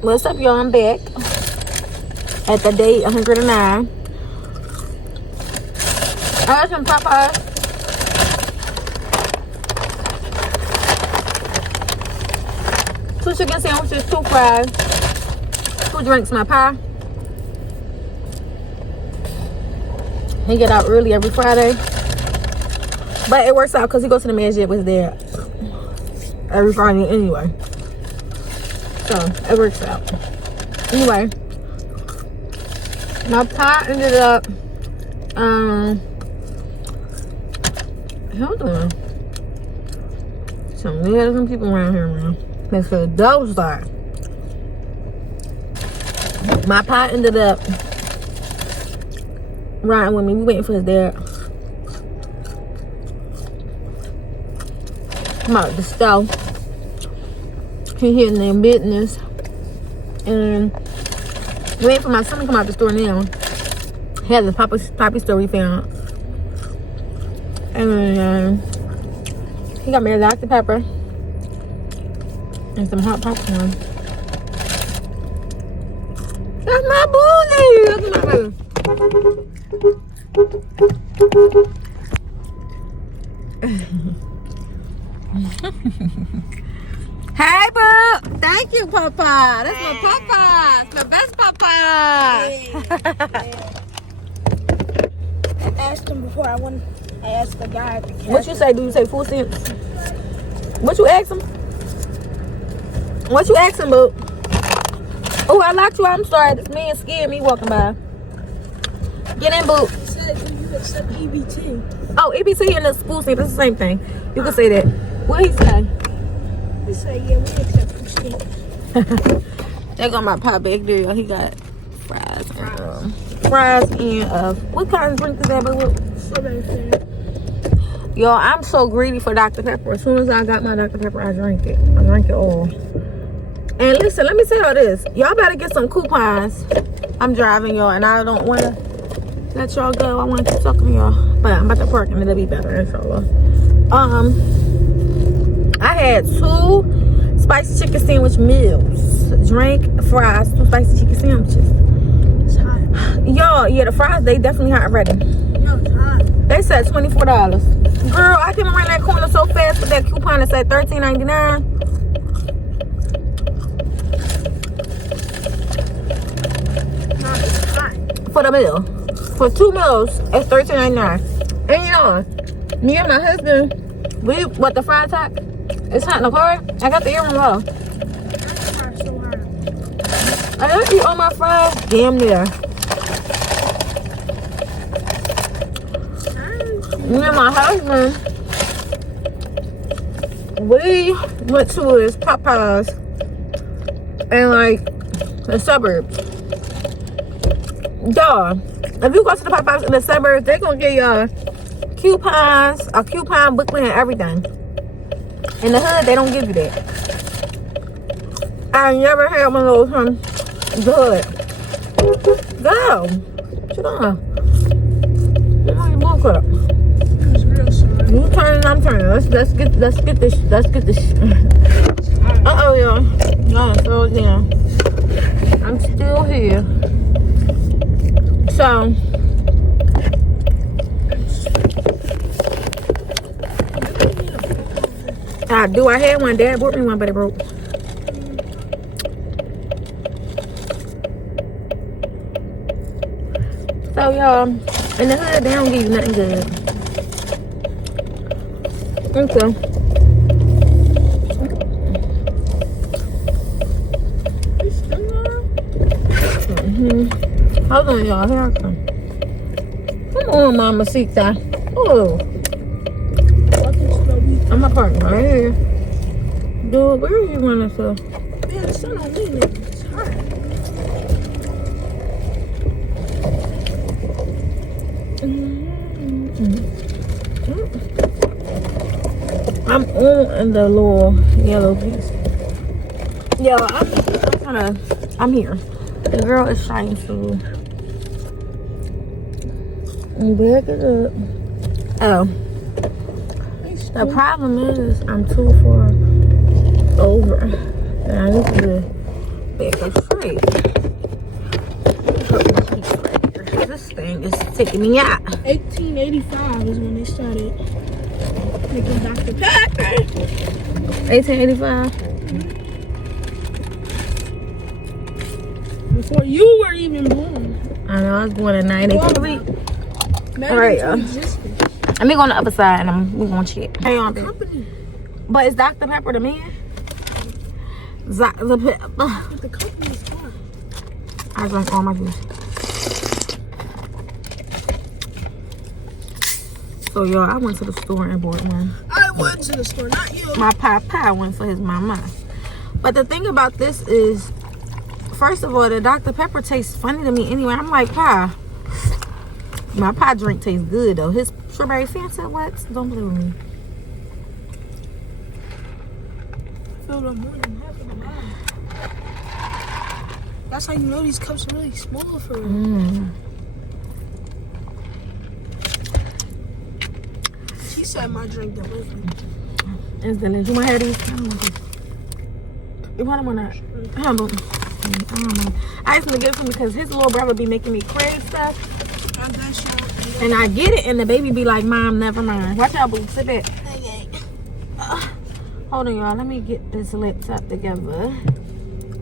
What's up, y'all? I'm back at the day 109. I got some Popeyes. Two chicken sandwiches, 2 fries, 2 drinks, my pie. He get out early every Friday, but it works out because he goes to the man's jet was there every Friday anyway, so it works out. Anyway, my pie ended up hold on, some people around here, man. Makes the dough start. My pie ended up riding with me. We waiting for his dad. Come out the stove. He here in their business. And waiting for my son to come out the store now. He has a Poppy store we found. And he got me a Dr. Pepper and some hot popcorn. That's my booty! Look at my booty. Hey, boo! Thank you, Popeye. That's my Popeyes. My best Popeyes. I asked him before I went. I asked the guy at the cafe. What you say? Do you say full cents? What you ask him? What you ask him, boo? Oh, I locked you out. I'm sorry. This man scared me walking by. Get in, boo. He said, do you accept EBT? Oh, EBT and the full cents. It's the same thing. You can say that. What he say? He said, yeah, we accept full cents. There go my pie back there. He got fries and what kind of drink is that, boo? Yo, I'm so greedy for Dr. Pepper. As soon as I got my Dr. Pepper, I drank it. I drank it all. And listen, let me tell y'all this. Y'all better get some coupons. I'm driving, y'all, and I don't want to let y'all go. I want to keep talking to y'all. But I'm about to park and it'll be better, inshallah. I had 2 spicy chicken sandwich meals. Drink, fries, 2 spicy chicken sandwiches. It's hot. Y'all, yeah, the fries, they definitely hot already. No, it's hot. They said $24. Girl, I came around that corner so fast with that coupon that said $13.99. No, it's hot. For the meal. For 2 meals, it's $13.99. And you know, me and my husband, what the fry attack? It's hot in the car. I got the earring low. It's so hot. I don't eat all my fries. Damn near. Me and my husband, we went to his Popeyes in like the suburbs. Y'all, if you go to the Popeyes in the suburbs, they're gonna give y'all coupons, a coupon booklet and everything. In the hood, they don't give you that. I never had one of those from the hood. Go. Sit down. You walk up. You turning, I'm turning. Let's get this. Uh-oh, y'all. Y'all throw it down. I'm still here. So I had one. Dad bought me one, but it broke. So y'all, in the hood, they don't give you nothing good. Okay. Hold on, y'all. Here I come. Come on, Mama Sita. Oh. I'm a partner right here. Dude, where are you running to? Man, the sun on me, nigga. It's hot. I'm on the little yellow piece. Yo, I'm here. The girl is trying to back it up. Oh. The problem is I'm too far over. And I need to back up straight. This thing is taking me out. 1885 is when they started making Dr. Pepper. 1885. Before you were even born. I know, I was born in 93. All right, y'all. Let me go on the upper side and we're going to check. Hey, on Company. But is Dr. Pepper the man? Dr. Pepper. But the company is gone. I drank all my juice. So, y'all, I went to the store and bought one. I went to the store, not you. My papa went for his mama. But the thing about this is, first of all, the Dr. Pepper tastes funny to me anyway. I'm like, Pa. My pie drink tastes good, though. His strawberry Fanta, what? Don't play with me. Filled up more than half of the line. That's how you know these cups are really small for real. She said my drink delicious. It's delicious. You want to have these? I don't want these. You want them or not? I don't know. I asked him to give it to me because his little brother be making me crave stuff. And I get it, and the baby be like, Mom, never mind. Watch out, boo. Sit back. Okay. Hold on, y'all. Let me get this laptop together.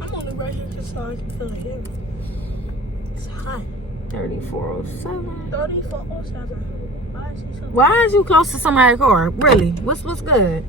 I'm only right here just so I can feel it here. It's hot. 3407. 3407. Why is he so Why is you close to somebody's car? Really? What's good?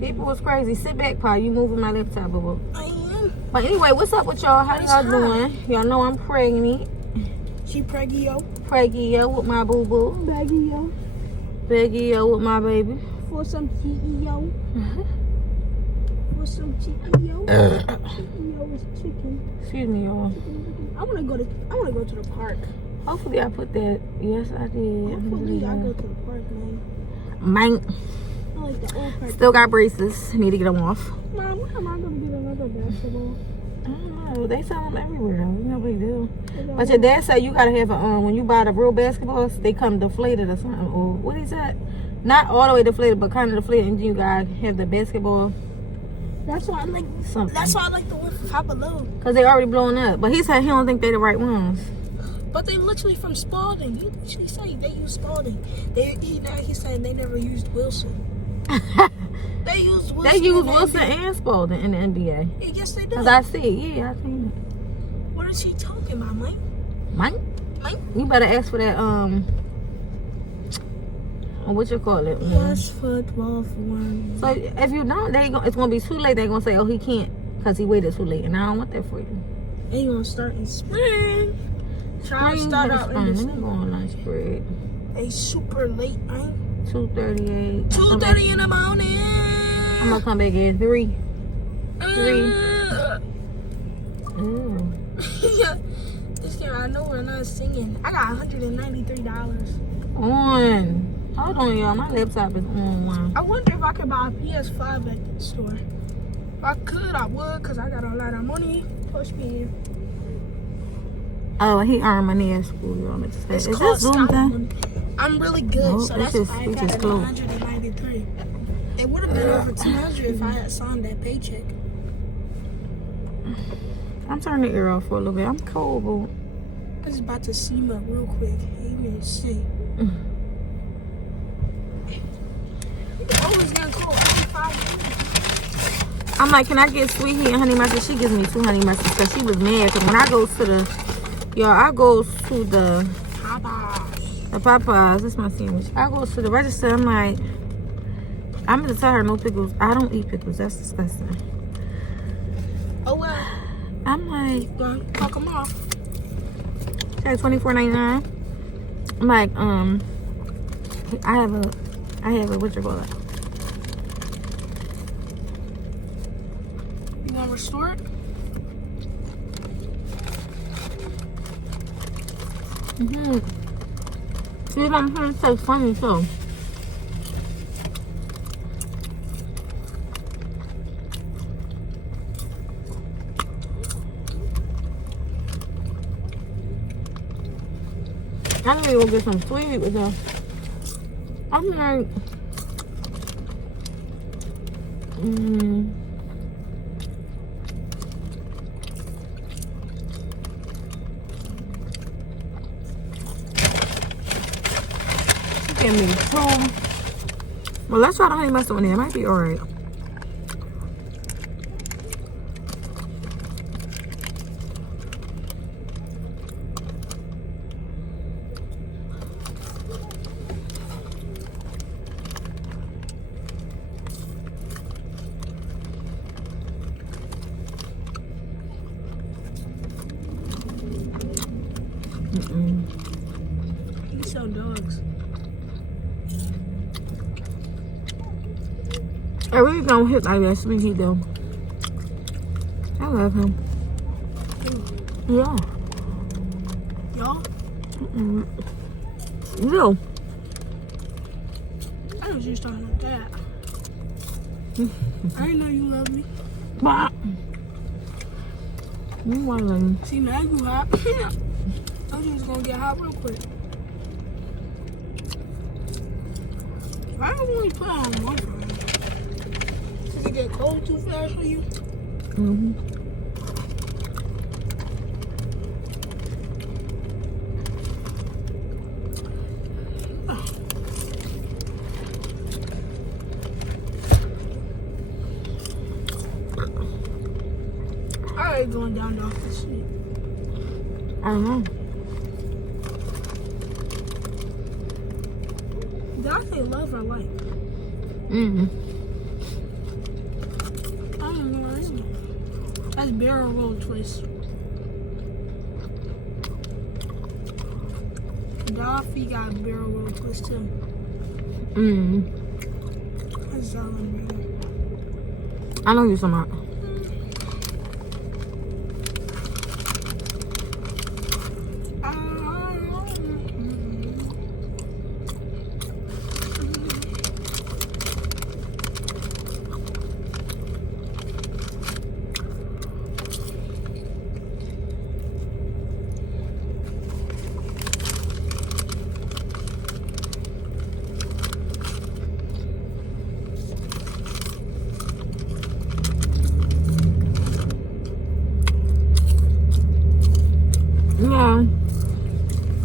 People was crazy. Sit back, Pa. You moving my laptop, boo. I am. But anyway, what's up with y'all? How y'all doing? Y'all know I'm pregnant. She preggy, yo. Preggy, yo, with my boo-boo. Baggy, yo. Baggy, yo, with my baby. For some CEO. For some CEO. CEO is chicken. Excuse me, y'all. I wanna go to the park. Hopefully I put that. Yes, I did. Hopefully I go to the park, man. Man. I like the old park. Still got braces. Need to get them off. Mom, when am I gonna get another basketball? I don't know. They sell them everywhere, though. You know what they do. But your dad said you gotta have a when you buy the real basketballs, they come deflated or something. Or what is that? Not all the way deflated, but kind of deflated, and you gotta have the basketball. That's why I like something. That's why I like the one from Papa Lou. Cause they already blowing up. But he said he don't think they the right ones. But they literally from Spalding. He literally say they use Spalding. He's saying they never used Wilson. They use Wilson. They use Wilson and Spalding in the NBA. Yeah, yes, they do. Cause I see, yeah, I seen it. What is he talking about, Mike? Mike? You better ask for that, what you call it? Yes, football form. So if you don't, it's gonna be too late. They're gonna say, oh, he can't because he waited too late, and I don't want that for you. And you gonna start in spring. Try to start out in Let me go on lunch break. A super late night. 2:38. 2:30 in the morning. I'm gonna come back at 3. 3. Ooh. This year I know we're not singing. I got $193. On. Hold on, y'all. My laptop is on one. I wonder if I could buy a PS5 at the store. If I could, I would, because I got a lot of money. Push me in. Oh, he earned money at school, y'all. Is It's this called Zoom thing? money. I'm really good, No, so it's that's just- why I it's got just it close. 193. It would have been over 200 if I had signed that paycheck. I'm turning the air off for a little bit. I'm cold, boo. I was about to steam up real quick. Even see. It's always getting cold every 5 minutes. I'm like, can I get sweet heat and honey mustard? She gives me 2 honey mustards because she was mad. Because when I go to the, I go to the Popeyes. That's my sandwich. I go to the register. I'm like, I'm going to tell her no pickles. I don't eat pickles. That's disgusting. Oh, well. I'm like, Don't fuck them off. it's like $24.99. I'm like, I have a, what you call it? You want to restore it? See what I'm saying? It tastes funny too. I need to go get some sweet with them. I'm like, give me 2. Well, let's try the honey mustard one. It might be alright. You sell dogs. I really don't hit like that sweet heat though. I love him. Yeah. Y'all? No. I was just talking like that. I didn't know you loved me. Bah. You want to See, now you hot. I was just gonna get hot real quick. I don't really put on one phone. Does it get cold too fast for you? I ain't going down off this shit. I don't know. Did I say love or like? I don't know what I am. That's barrel roll twist. Dolphy got barrel roll twist too. That's solid, brother. I know you're smart. Yeah.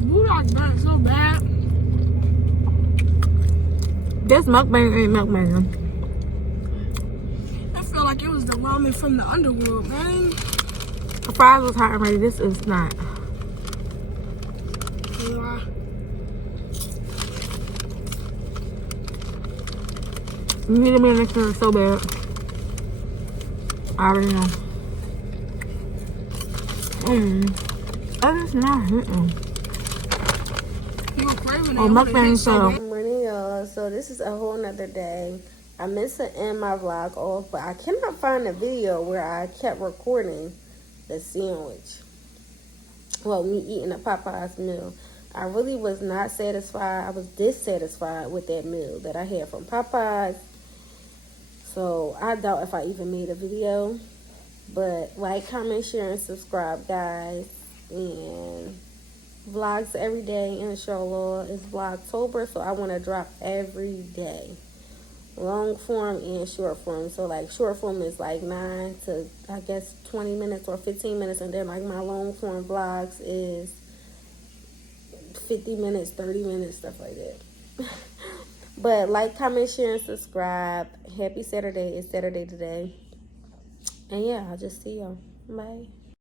You like that so bad. This mukbang ain't mukbang. I feel like it was the ramen from the underworld, man. The fries was hot already. This is not. Yeah. You need to be next to it so bad. I already know. That is not hitting. You were craving it. Oh, mukbang so. Good morning, y'all. So this is a whole nother day. I meant to end my vlog off, but I cannot find a video where I kept recording the sandwich. Well, me eating a Popeyes meal. I really was not satisfied. I was dissatisfied with that meal that I had from Popeyes. So I doubt if I even made a video. But like, comment, share, and subscribe, guys. And vlogs every day, inshallah. It's Vlogtober, so I want to drop every day. Long form and short form. So like short form is like 9 to I guess 20 minutes or 15 minutes, and then like my long form vlogs is 50 minutes, 30 minutes, stuff like that. But like, comment, share, and subscribe. Happy Saturday. It's Saturday today. And yeah, I'll just see y'all. Bye.